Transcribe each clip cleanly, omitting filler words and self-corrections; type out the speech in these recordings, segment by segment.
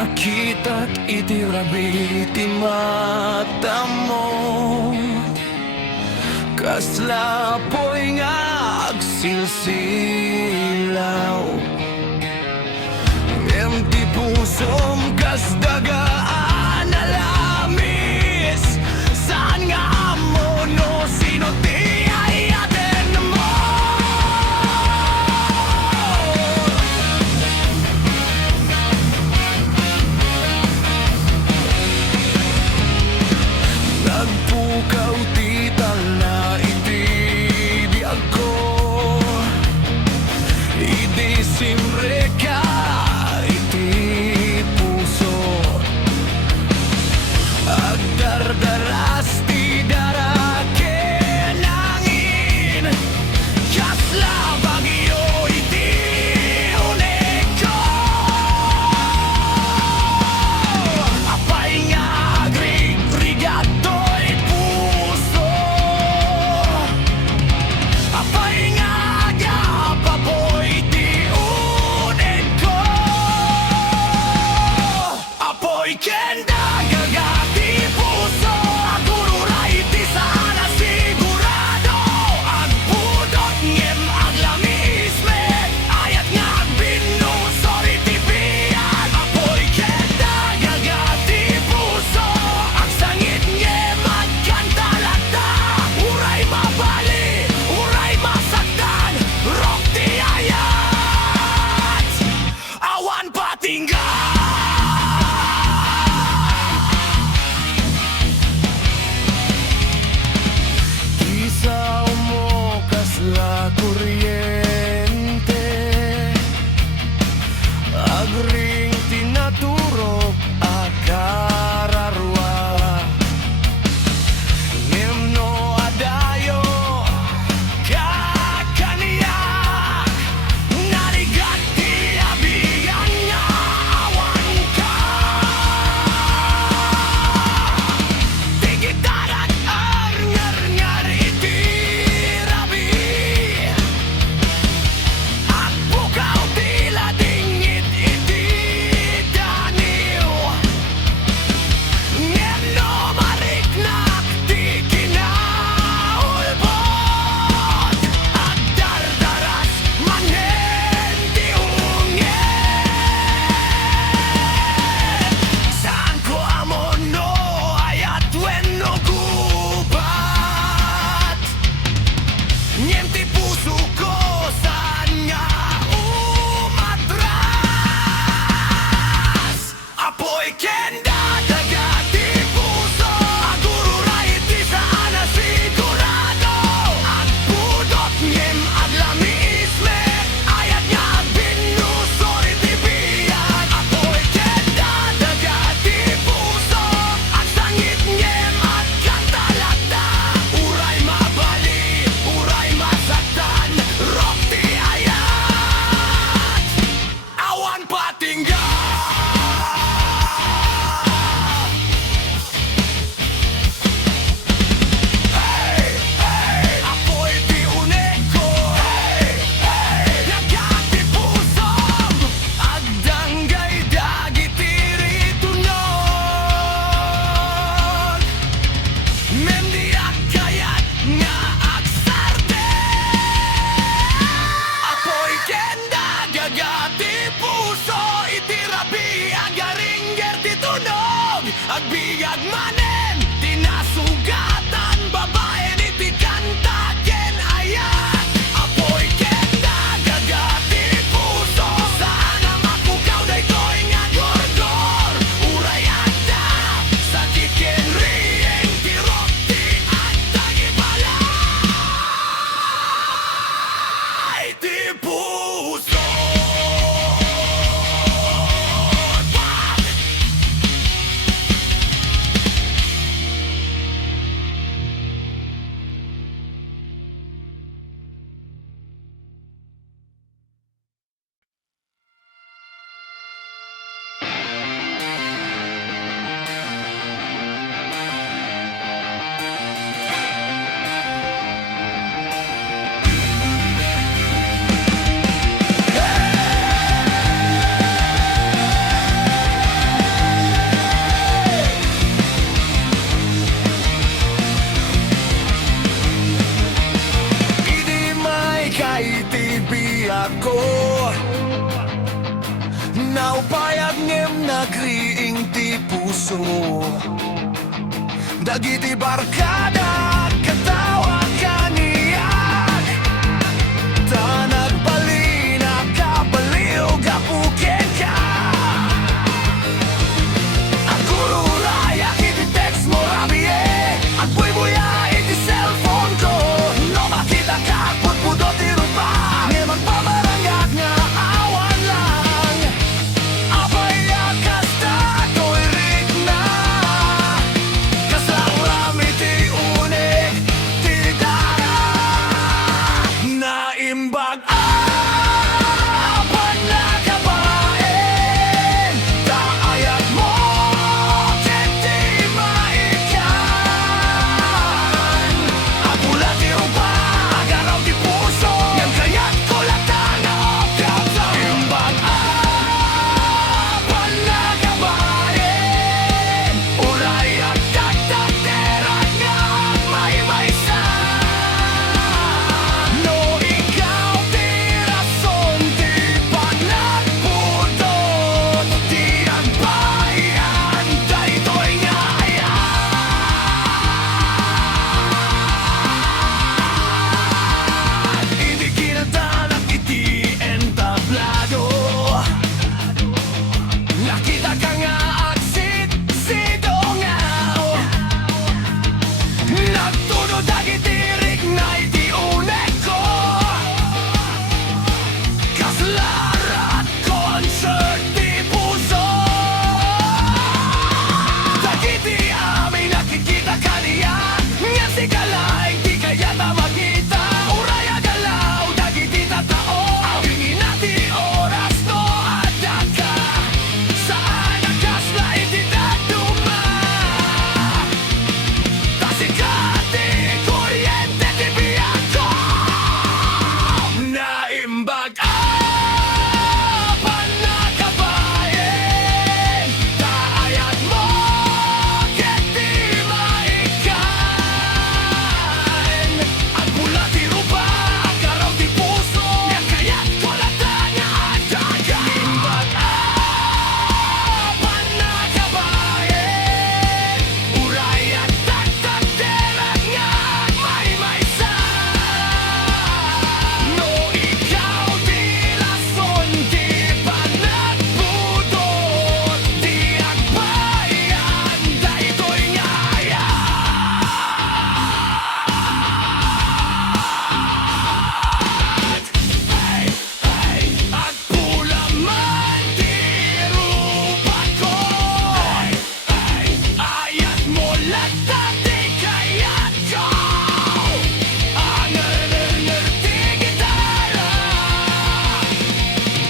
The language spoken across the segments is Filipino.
Nakita't itirabi ti mata mo, kaslapoy nga agsilsilaw. Empty pusom kas dagaan na lamis. Saan nga mo no sino ti ayaten mo? Nagpukaw tital na itibiyag ko, idisimre ka iti puso. Agdardaras ti darakenangin, kasla bagyo iti unig ko. Apay nga agrig-rigato'y puso, apay nga agapapoy ti unig ko. Apoy kenda gagati puso, agururay ti sana sigurado. Agpudot ngem aglamis-me, ayat nga agbinusor iti biyan. Apoy kenda gagati puso, agsangit ngem agkantalata. Uray mabali, uray masaktan, rok ti ayat, awan patinggan. Isaw mo kasla kuryente, agring tinaturok akararwa. Ngem adayo kakaniyak, narigat ti abigan nga awan ka. Tigitarat arngar-ngar iti rabi, agpukaw ti ladingit iti daniw. Ngem no mariknak ti kinaulbot, agdardaras manen ti ungit. Saan ko amon no ayat wenno gubat, ngem ti puso ko saan nga umatras. Apoy kenda dagati puso, agururay ti sana sigurado. Agpudot ngem aglamis-me, ayat nga agbinusor iti biyan. Apoy kenda dagati puso, agsangit ngem agkantalata. Uray mabali, uray masaktan, ako. Naupayag ngem nagriing ti puso. Dagiti barkada katawa kaniyak. Ta nagbalina kabaliw gapuken ka. Ako ruraya iti text mo rabie. At buy-buya iti cellphone ko. No makita ka putpudot ti rupa. Nga magpamarangag nga awan lang. Apaya kasta ko'y rik na. Kaslang rami ti unik ti dara. Naimbag apan na kabaen. Taayat mo ket ti maikan. Apula ti rupa agaraw ti puso. Ngem kayat ko latan na opyata. Imbag apan na kabaen. Uray at tagtagteran nga may-maysan. No ikaw ti rason ti panagpudot. Ti agbayan daytoy nga ayan. Hindi kinatanak iti entablado. Nakita ka nga at sidongaw. Nagtunod dagiti na iti unek ko. Kaslarat concert ti puso. Dagiti aming nakikita kaniya. Nga si kalay di kaya ta makita. Uray agalaw dagiti tatao. Awingin nati oras no adaka. Saan akasla iti daduma. Tasikati kuryente ti biyak ko. Naimbag apan na kabaen. Taayat mo ket ti maikan. Ang pula ti rupa agaraw ti puso. Nga kayat ko latan nga adaga. Imbag apan na kabaen. Uray at tagtagteran nga may-maysan. No ikaw ti rason ti panagpudot. Ti agbayan daytoy nga ayan. Agpula man ti rupa ko. Ayat mo latan ti kayat ko. Anger ti gitara.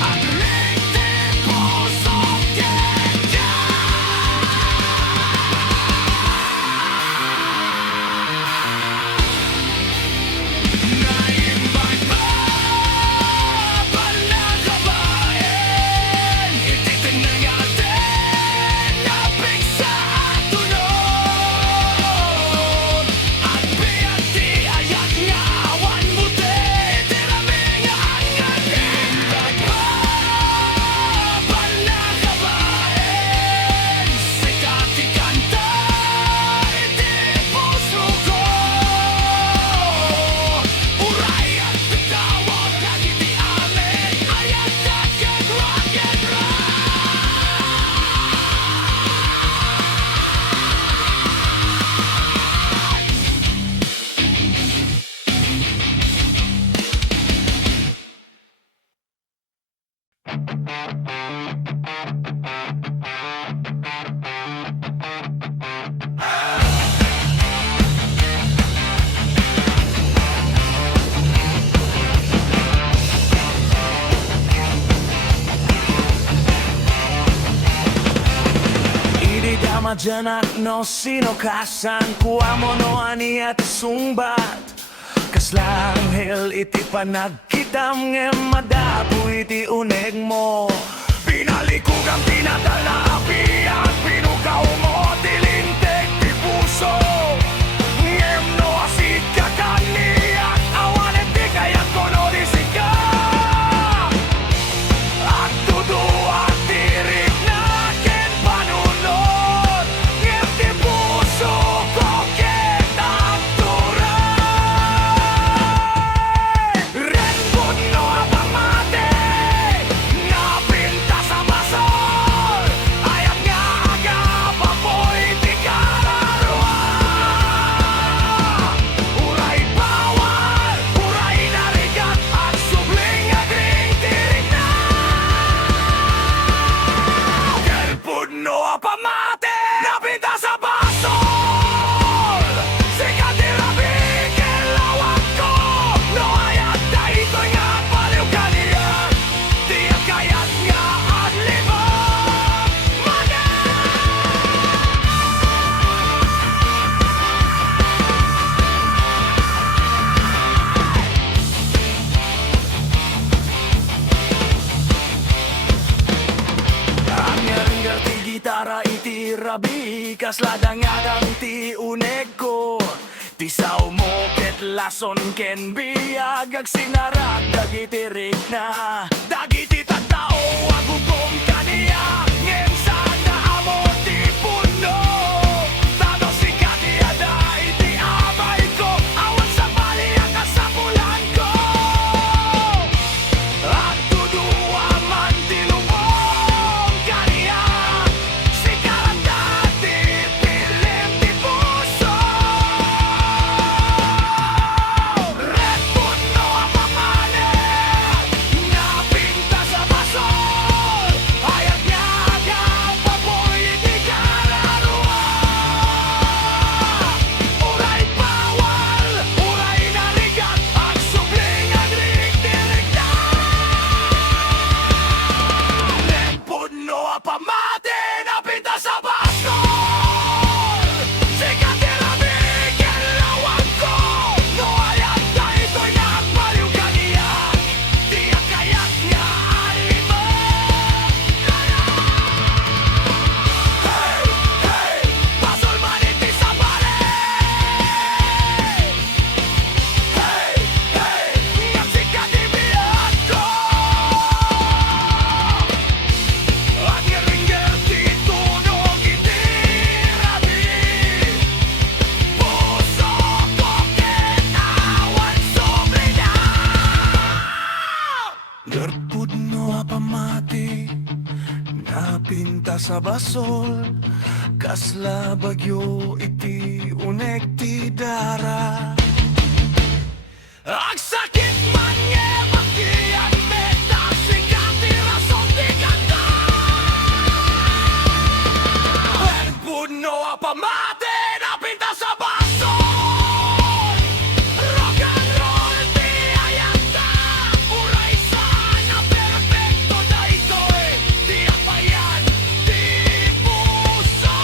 Agring ti puso ket ka. Naimbag apan na kabaen. Ititingnan natin naping sa atunod. At biyak ti ayat nga awan buti. Tiraming angan. Imbag apan na kabaen. Sikat ti kanta iti puso ko. Uray at bitawag dagiti amin. Ayat ket rock and roll. Idi damajanak no sinokasan. Kuha mo no ani at sumbat. Kaslang hel iti panagkitam. Ngem madapo iti uneg mo. Pinalikugang tinadal na api. At pinukaw mo tilintek ti puso. Ngem no asit ka kaniyak. Awan iti kayat ko no di sikat. iti kasladangagang ti uneg ko. Ti sao mo ket lason ken biyag ag sinarag dagiti rikna. Dagiti tattao agugom kaniya ngem sana amo ti puno. Tano sikati ada iti amay ko awan sa bali ang kasapulan ko. At tudua man ti lubong kaniya sikaran dati pilim ti puso. Red puno ang pamanet napinta sa basol. Hayag niya ang baboy di kararuan. Uray bawal, uray narigat ang subling ang rig-dirigda. Red puno ang pamate napinta sa basol. Sikat tiramig ang lawan ko. No ayat na ito'y nakbaliw kaniya. Di ang kayat niya aliman. Hey, hey, basol man iti sa bali. Hey, hey, ang sikat ibiyat ko. At iringgel ti tunog iti rabi. Puso ko kinawan sublina. Garpudno a pamati napinta sa basol. Kasla bagyo iti uneg ti dara. Ang sakit man niya magdiyan metang sikat ti rason ti ganda. Garpudno a pamati napinta sa basol. Rock and roll ti ayanta. Uray sana perfecto na ito'y di apayan ti puso.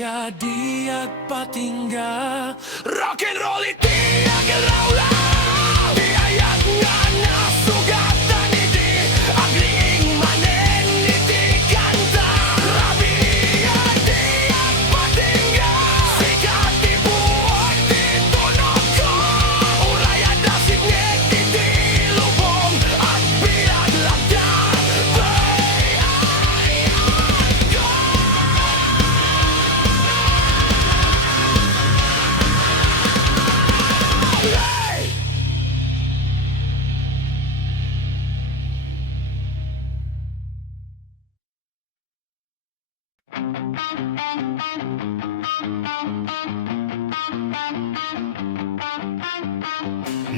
di at patingga. Rock and roll iti ang raula, di ayat nga nasugatan iti agling manen iti kanta. Rabi di at patingga, sikat ti buwan ti tunog ko. Uray at dasignet iti lubong at bilag lagdan.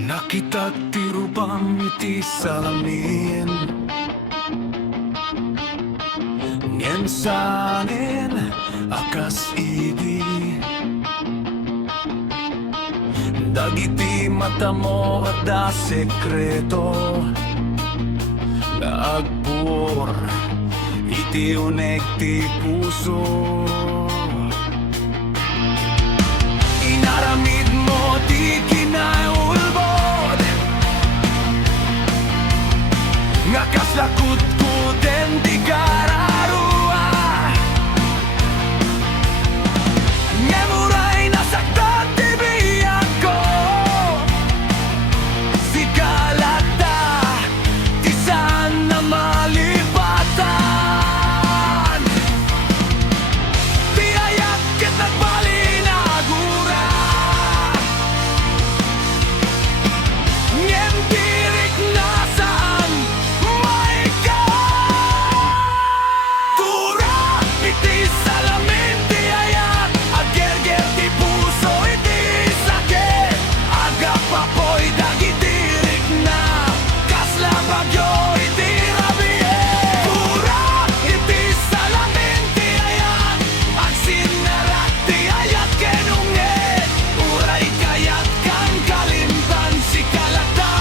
Nakita ti rupang iti salamin, ngem sanin akas idi. Dagiti mata mo at da sekreto na agbuor iti unek ti puso. Inaramid mo di kinaulbod, nga kaslakot ko den di kararua. Ngemuray nasaktan ti biyak ko, si kalata ti sana malipatan. Biayak ket nagbalinagura, ngem tirik na saan tura iti salamin ti ayat, aggerger ti puso iti sakit. Agapapoy dagitirik na kasla bagyo iti rabiye. Tura iti salamin ti ayat, agsinarak ti ayat kenungit. Uray kayat kang kalimtan si kalata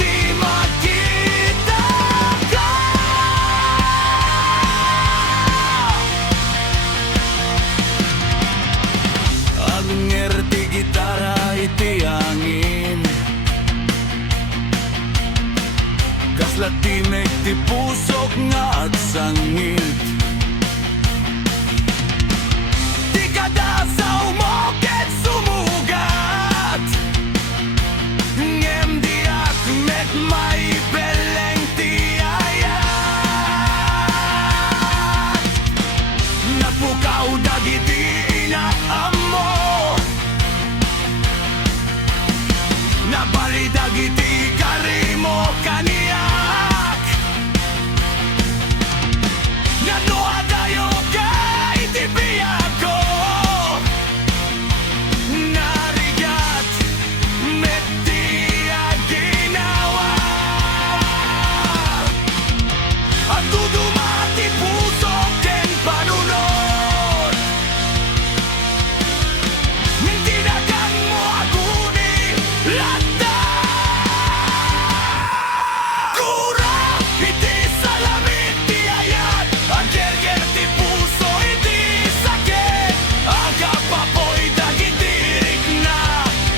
ti makita ka. Anger ti gitara iti angin, kasla timek ti pusok nga agsangit. Di kadasaw mo ket sumugat, ngem di akmet may beleng ti ayat. Napukaw dagiti inaamo, nabali dagiti karimo kaniak. Ngano adayo kay ti biyak ko, narigat met ti aginawa. At tudumati puso ken panunod, hindi nagang mo aguni lata. Kura iti salamin ti ayat, aggerger ti puso iti sakit. Agapapoy dagitirik na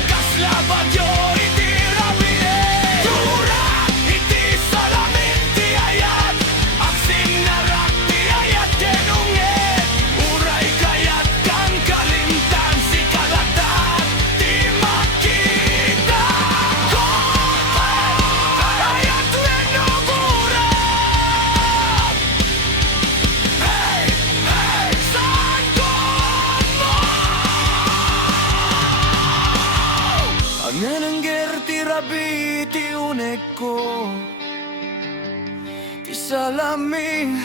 kasla bagyo iti rabiye. Kura iti salamin ti ayat, agsinarak ti ayat kenungit. Uray kayat kang kalimtan si kalatan ti makita ko. Ayat wenugura, hey, hey, saan ko mo? Ang nanangger ti rabi ti unek ko, ti salami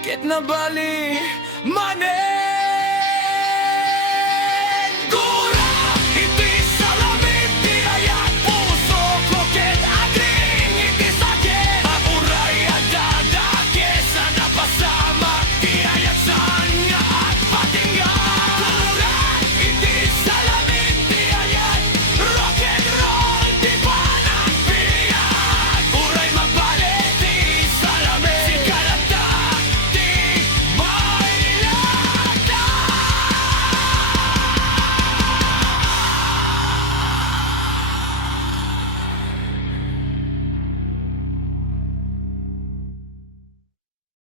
ket nabali manen.